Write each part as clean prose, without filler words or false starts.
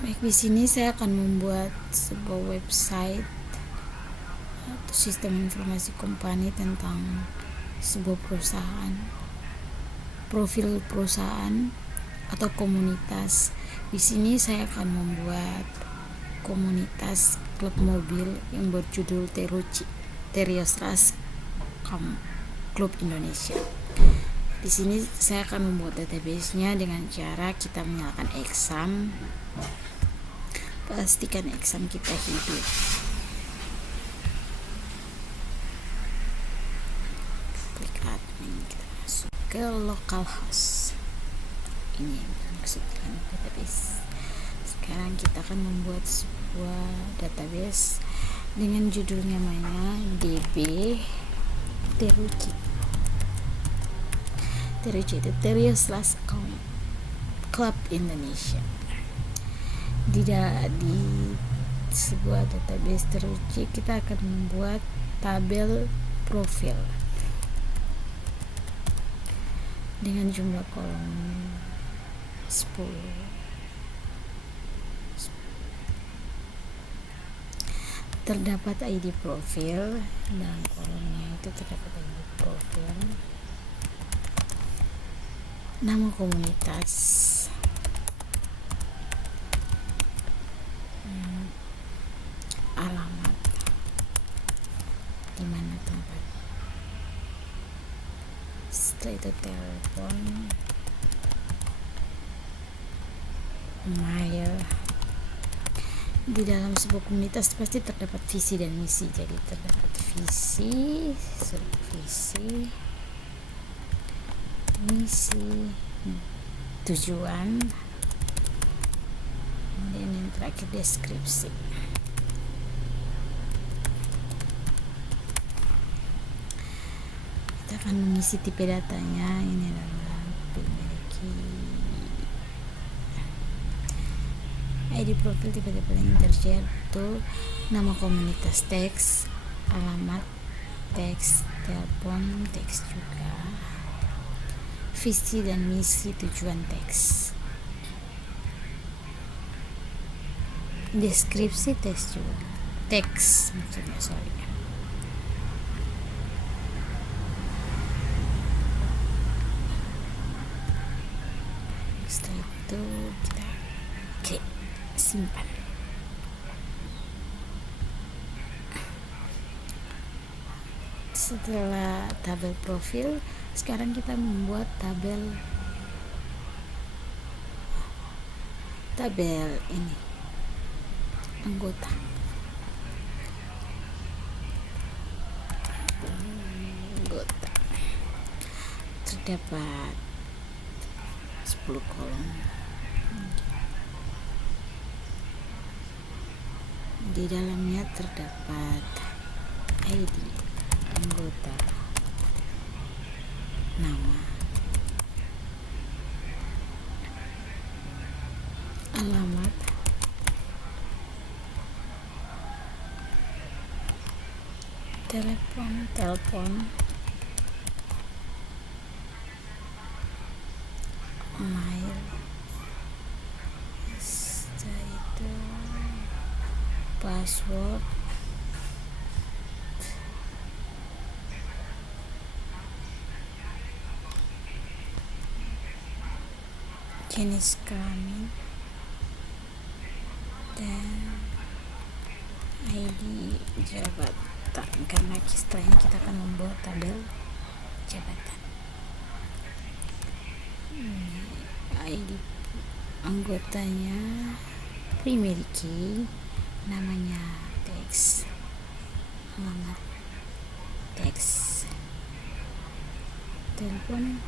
Baik, di sini saya akan membuat sebuah website atau sistem informasi kompani tentang sebuah perusahaan, profil perusahaan atau komunitas. Di sini saya akan membuat komunitas klub mobil yang berjudul Terios Ras Klub Indonesia. Di sini saya akan membuat database-nya dengan cara kita menyalakan exam. Pastikan exam kita hidup. Klik admin, kita masuk ke localhost. Ini yang maksud dengan database. Sekarang kita akan membuat sebuah database dengan judulnya DB Teruci. Teruci itu Terios Ras Club Indonesia. Di sebuah database Teruci kita akan membuat tabel profil dengan jumlah kolom 10. Terdapat ID profil dan kolomnya itu terdapat ID profil, nama komunitas, alamat, di mana tempat, setelah itu telepon, mail. Di dalam sebuah komunitas pasti terdapat visi dan misi, jadi terdapat visi, misi, tujuan, dan yang terakhir deskripsi. Kita akan mengisi tipe datanya. Ini adalah memiliki ID profil, tipe-tipe yang tersier itu nama komunitas, teks, alamat, teks, telepon, teks juga, visi dan misi, tujuan, teks, deskripsi, teks juga, teks maksudnya, sorry. Setelah itu kita klik simpan. Setelah tabel profil, sekarang kita membuat tabel ini anggota. Terdapat 10 kolom. Di dalamnya terdapat ID anggota, nama, alamat, telepon, mail, setelah itu password, jenis kelamin, dan ID jabatan, karena setelah ini kita akan membuat tabel jabatan. ID anggotanya primary key, namanya teks, alamat, teks, telepon,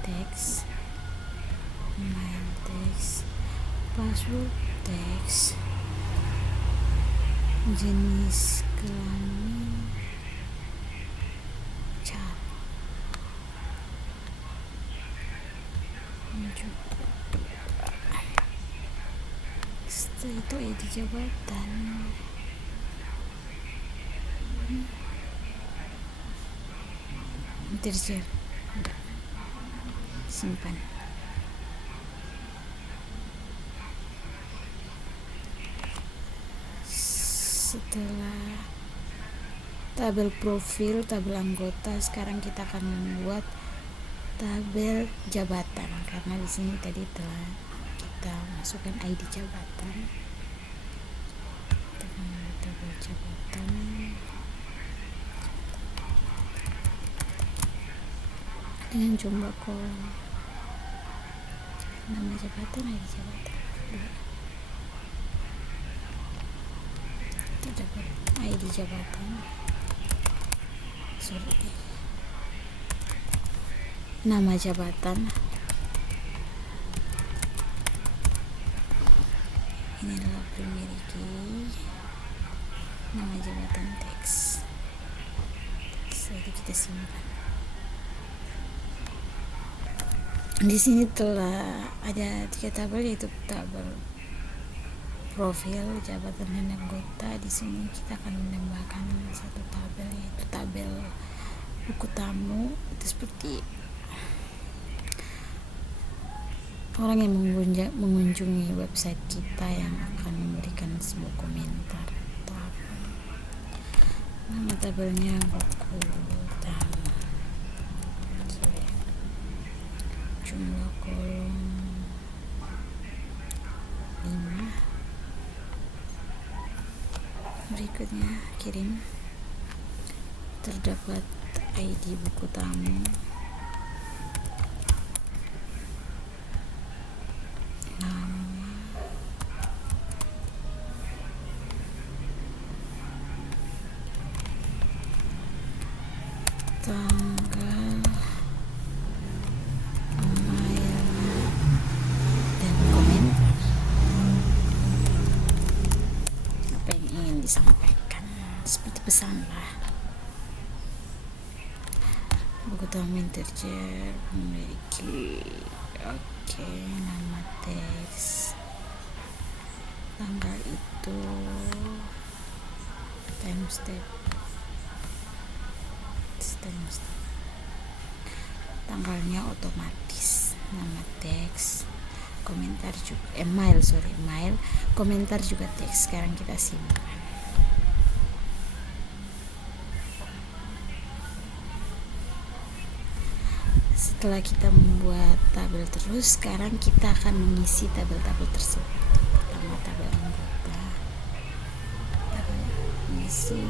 teks, mail, teks, password, teks, jenis kelamin, cat, setelah itu ID jabatan, tersier, simpan. Setelah tabel profil, tabel anggota, sekarang kita akan membuat tabel jabatan, karena di sini tadi telah kita masukkan ID jabatan. Kita membuat tabel jabatan. Dengan jumlah kolom, nama jabatan, ID jabatan. Terdapat ID jabatan. Nama jabatan. Ini adalah primary key. Nama jabatan teks. Jadi kita simpan. Di sini telah ada 3 tabel, yaitu tabel profil, jabatan, dan anggota. Di sini kita akan menambahkan 1 tabel, yaitu tabel buku tamu. Itu seperti orang yang mengunjungi website kita yang akan memberikan sebuah komentar atau apa. Nama tabelnya buku tamu. Jumlah kolom 5. Berikutnya kirim. Terdapat ID buku tamu, nama, tanggal, email, dan komentar. Apa yang ingin disampaikan, seperti pesan lah. Buku tamu integer memiliki nama teks, tanggal itu timestamp, tanggalnya otomatis, nama teks, komentar juga email, komentar juga teks. Sekarang kita simpan. Setelah kita membuat tabel terus, sekarang kita akan mengisi tabel-tabel tersebut. Pertama, tabel anggota. Mengisi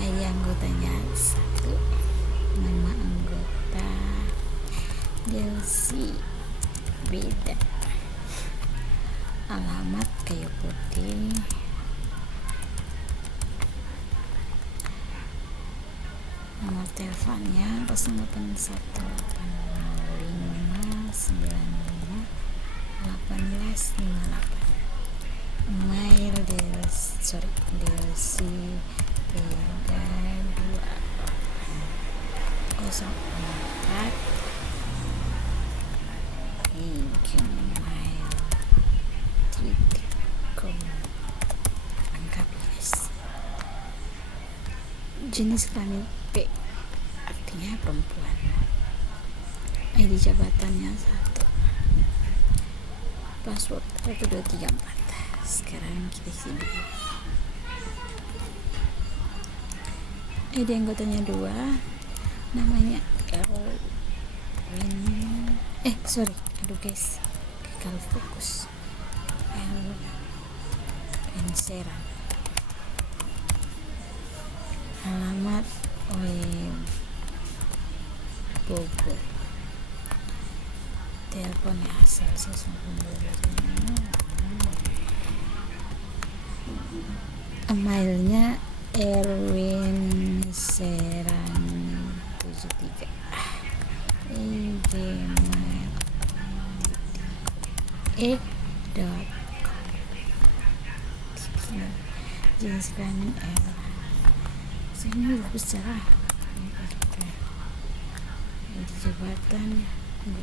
ID anggotanya 1, nama anggota, DLC beda, alamat kayu putih, nomor teleponnya 0815951858. Email DLC 324 gmail.com. Angka plus. Jenis kelamin P, artinya perempuan. ID jabatannya 1. Password 1234. Sekarang kita isi dulu. ID anggotanya 2. Namanya Elwin. Aduh guys, gagal fokus. Elwin Seran. Alamat Bogor. Teleponnya asal 192. Emailnya erwinseran73 gmail.com. Jenis kelamin L. Ini lebih besar. Jadi jabatan 2.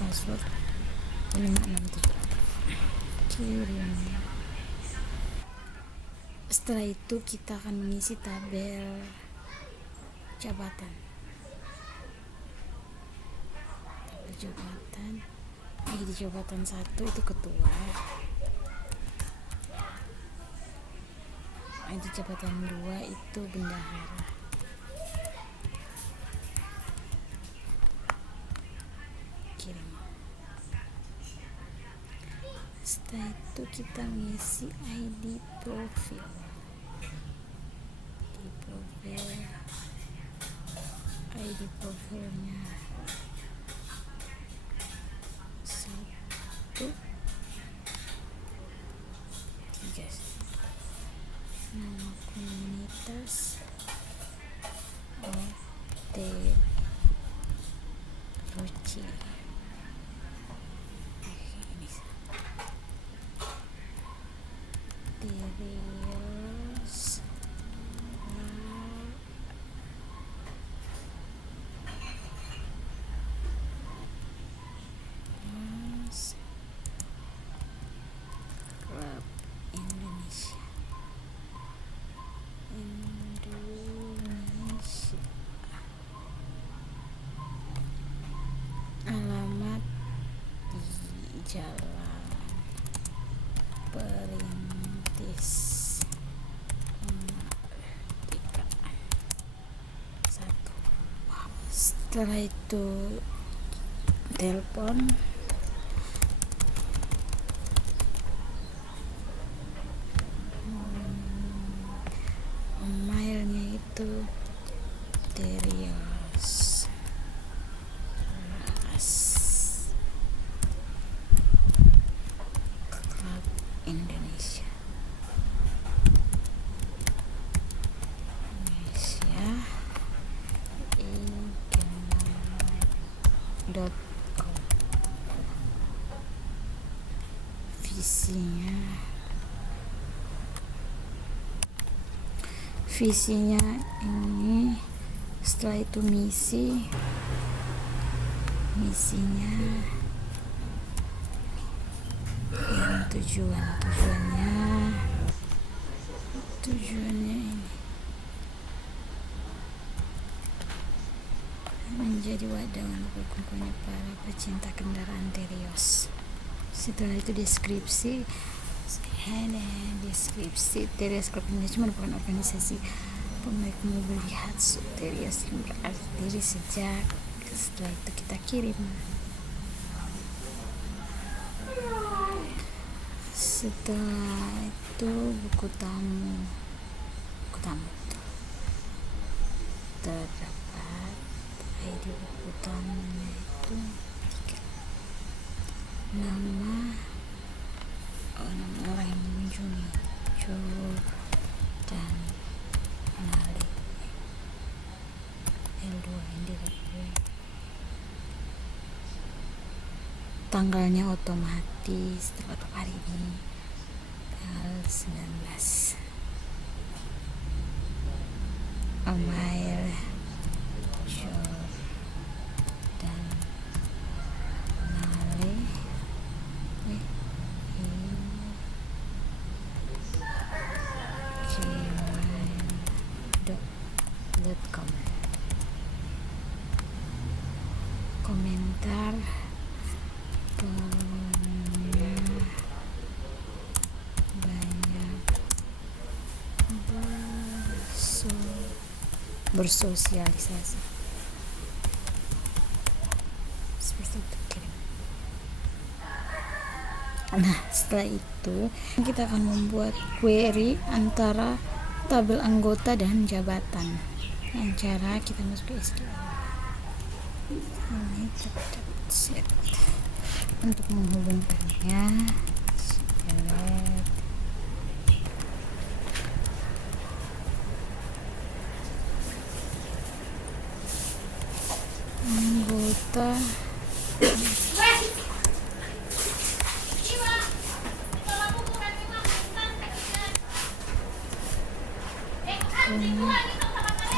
Password 567. Kirim. Setelah itu kita akan mengisi tabel jabatan. Tabel jabatan. ID jabatan 1 itu ketua. ID jabatan 2 itu bendahara. Kirim. Setelah itu kita mengisi ID profil. Di profil, ID profilnya 1 3, nama komunitas OT Ruci. Terios Club Indonesia. Alamat di Jalan Perintis Merdeka 1. Setelah itu telepon, mailnya itu Terios Club Indonesia .com. Visinya ini, setelah itu misinya yang tujuannya ini menjadi wadah untuk berkumpulnya para pecinta kendaraan Terios. Setelah itu deskripsi Terios Club Indonesia merupakan organisasi pemilik mobil Daihatsu Terios yang berdiri sejak. Setelah itu kita kirim. Setelah itu buku tamu terdapat ID buku tamunya itu 3. Nama orang yang mengunjungi dan Nali L2 yang direkrut. Tanggalnya otomatis terdapat hari ini tanggal 19. Amail dan Nali gmail.com. Komentar banyak bersosialisasi seperti itu. Kirim. Nah, setelah itu kita akan membuat query antara tabel anggota dan jabatan. Dengan cara kita masuk ke SQL. Ini dapat set untuk menghubungkannya. Select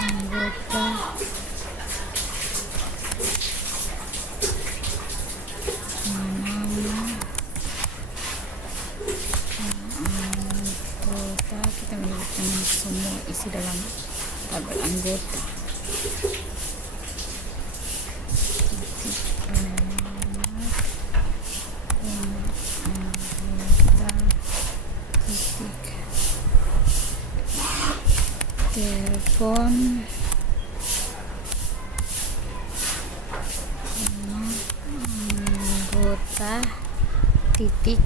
anggota kita menyebutkan semua isi dalam tabel anggota. telepon anggota titik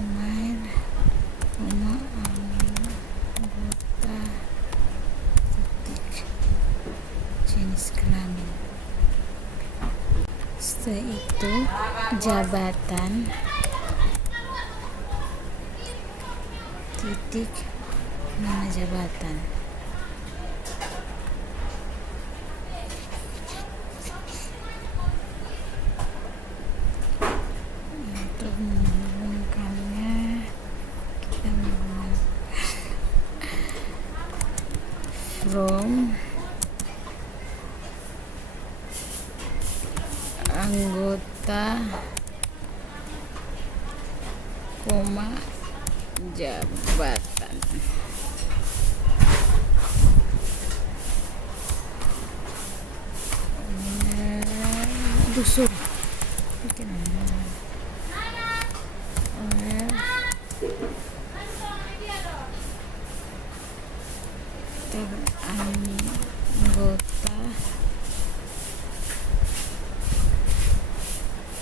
email anggota titik jenis kelamin. Setelah itu jabatan titik nama jabatan. Untuk menghubungkannya kita menggunakan from anggota koma jabatan. Busur anggota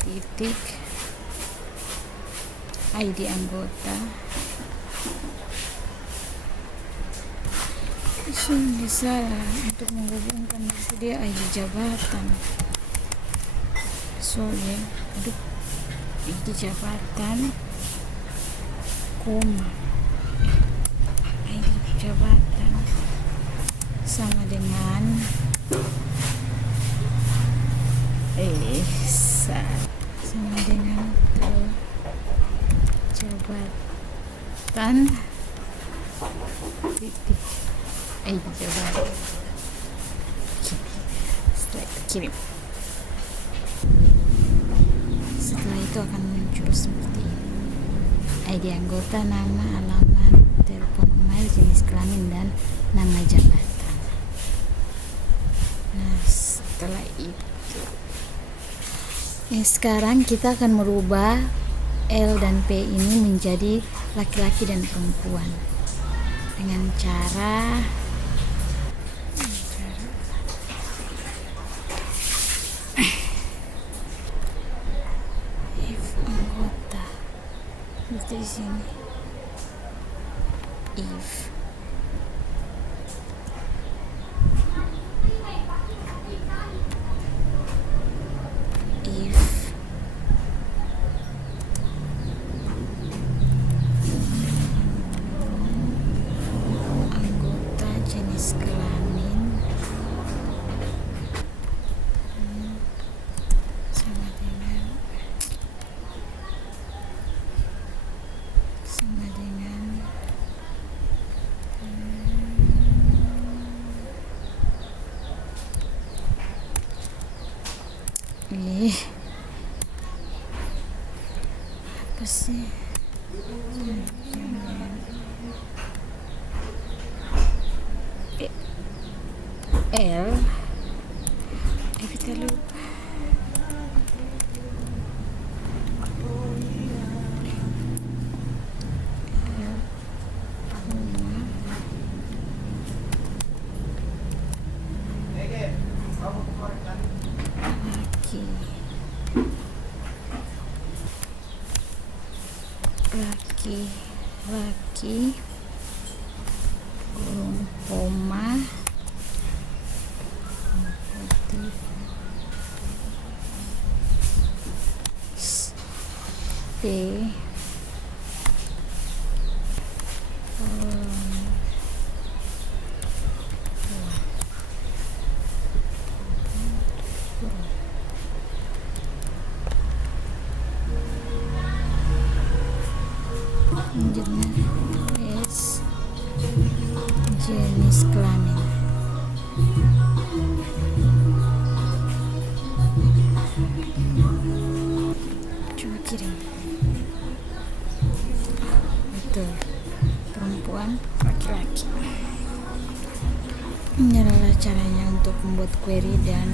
titik ID anggota. Bisa untuk menghubungkan dia ID jabatan. Soalnya ID jabatan koma ID jabatan sama dengan sama dengan jabatan titik ID jabatan. Setelah itu kirim. Setelah itu akan muncul seperti ini: ID anggota, nama, alamat, telepon, email, jenis kelamin, dan nama jabatan. Nah, setelah itu sekarang kita akan merubah L dan P ini menjadi laki-laki dan perempuan dengan cara if anggota di sini if anggota jenis kelamin sama dengan apa sih L kita lupa laki koma P S jenis kelamin. Coba kirim. Betul, perempuan, laki-laki. Ini adalah caranya untuk membuat query dan